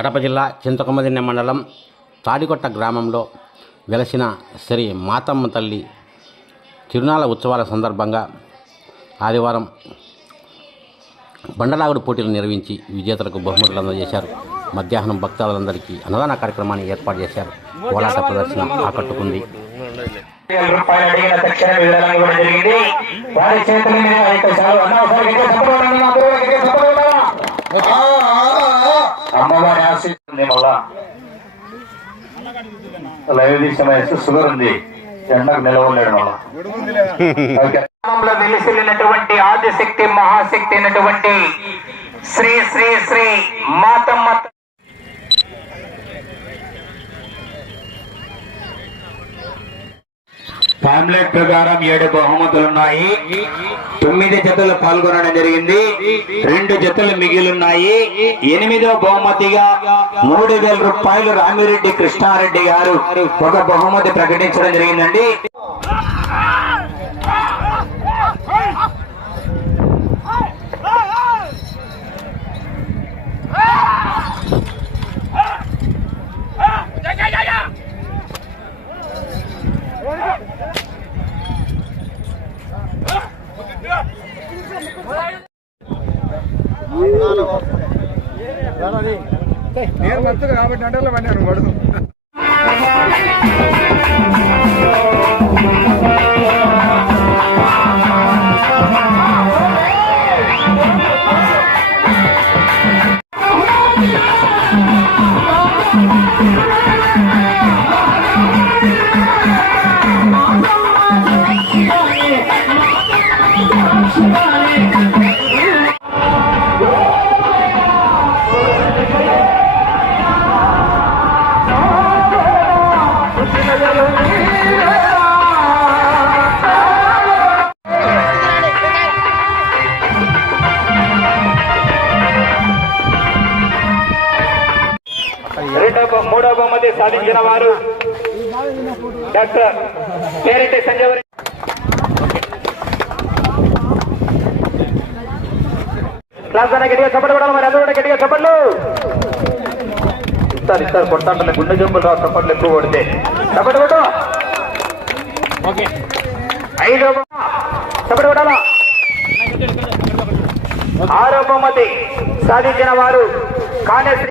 కడప జిల్లా చింతకొమ్మదిన్నె మండలం తాడికొట్ట గ్రామంలో వెలసిన శ్రీ మాతమ్మ తల్లి తిరునాళ్ళ ఉత్సవాల సందర్భంగా ఆదివారం బండలాగుడు పోటీలు నిర్వహించి విజేతలకు బహుమతులు అందజేశారు. మధ్యాహ్నం భక్తులందరికీ అన్నదాన కార్యక్రమాన్ని ఏర్పాటు చేశారు. కోలాట ప్రదర్శన ఆకట్టుకుంది. అమ్మవారి ఆశీర్వాదం వల్ల లైవ్ తీసిన షుగర్ ఉంది, ఎండకు నిలవలేడు వల్ల వెలిసిల్లినటువంటి ఆదిశక్తి మహాశక్తి అయినటువంటి శ్రీ శ్రీ శ్రీ మాతమ్మ పాంప్లెట్ ప్రకారం 7 బహుమతులున్నాయి. 9 జతలు పాల్గొనడం జరిగింది. 2 జతలు మిగిలిన్నాయి. 8వ బహుమతిగా 3000 రూపాయలు రామిరెడ్డి కృష్ణారెడ్డి గారు ఒక బహుమతి ప్రకటించడం జరిగిందండి. నేను మంచిగా కాబట్టి అంటే పడినాను వాడు మూడవ బహుమతి సాధించిన వారు డాక్టర్ పేరెడ్డి సంజయ్. క్లాస్ అనే గట్టిగా చప్పట్లు కూడా, మరి అందరూ కూడా గట్టిగా చప్పట్లు ఇస్తారు కొట్టాలి. గుండె జంపులు రావు చప్పట్లు ఎక్కువ కొడితే. చప్పట్లు కొట్టు. 5వ చప్పట్లు కొట్టాలా. 6వ బహుమతి సాధించిన వారు కానేశ్వరి.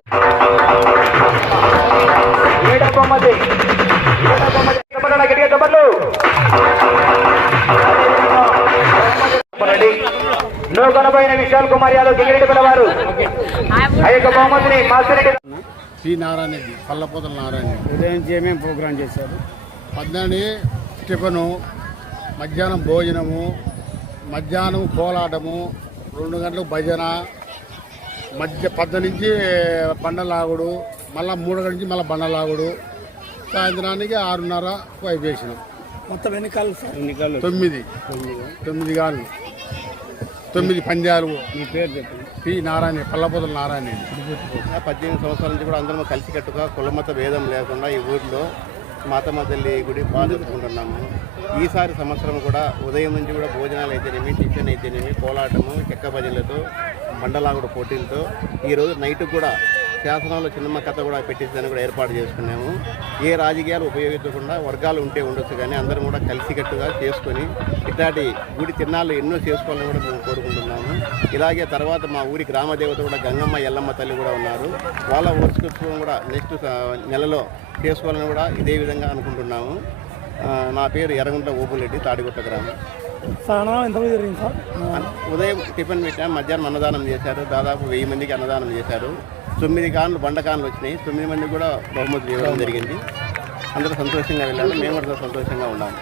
7వ బహుమతి గట్టిగా చప్పట్లు. నూకనపోయిన విశాల్ కుమార్ యాదవ్ గిరిరెడ్డి పిల్లవారు ఆ యొక్క బహుమతిని మాసిరెడ్డి పి నారాయణ రెడ్డి, పల్లపోతల నారాయణ రెడ్డి ఉదయం ఏమేమి ప్రోగ్రాం చేశారు? 12 టిఫను, మధ్యాహ్నం భోజనము, మధ్యాహ్నం కోలాటము, 2 గంటలకు భజన, 10 నుంచి బండలాగుడు, మళ్ళీ 3 గంటల నుంచి మళ్ళీ బండలాగుడు, సాయంత్రానికి 6:30 వైపేసినాం. మొత్తం ఎన్ని కాళ్ళు? 9 కాళ్ళు, 9 పంద్యాలు. మీ పేరు చెప్పండి. పి నారాయణ, పల్లపోతల నారాయణ. 18 సంవత్సరాల నుంచి కూడా అందరం కలిసికట్టుగా కులమత భేదం లేకుండా ఈ ఊరిలో మాతమ్మ తల్లి గుడి బాగా జరుపుకుంటున్నాము. ఈసారి సంవత్సరం కూడా ఉదయం నుంచి కూడా భోజనాలు అయితేనేమి, టిఫిన్ అయితేనేమి, కోలాటము, చెక్క భజనలతో, మండలాగుడు పోటీలతో, ఈరోజు నైట్ కూడా శాసనంలో చిన్నమ్మ కథ కూడా పెట్టించడానికి కూడా ఏర్పాటు చేసుకున్నాము. ఏ రాజకీయాలు ఉపయోగించకుండా వర్గాలు ఉంటే ఉండొచ్చు, కానీ అందరం కూడా కలిసికట్టుగా చేసుకొని ఇట్లాంటి గుడి తిరునాళ్ళు ఎన్నో చేసుకోవాలని కూడా మేము కోరుకుంటున్నాము. ఇలాగే తర్వాత మా ఊరి గ్రామదేవత కూడా గంగమ్మ ఎల్లమ్మ తల్లి కూడా ఉన్నారు. వాళ్ళ వార్షికోత్సవం కూడా నెక్స్ట్ నెలలో చేసుకోవాలని కూడా ఇదే విధంగా అనుకుంటున్నాము. నా పేరు ఎర్రగుంట ఓపులరెడ్డి, తాడిగుట్ట గ్రామం. ఉదయం టిఫిన్ పెట్టాము, మధ్యాహ్నం అన్నదానం చేశారు. దాదాపు 1000 మందికి అన్నదానం చేశారు. 9 కాన్లు బండకాన్లు వచ్చినాయి. 9 మందికి కూడా బహుమతులు ఇవ్వడం జరిగింది. అందరూ సంతోషంగా వెళ్ళారు. మేము కూడా సంతోషంగా ఉన్నాము.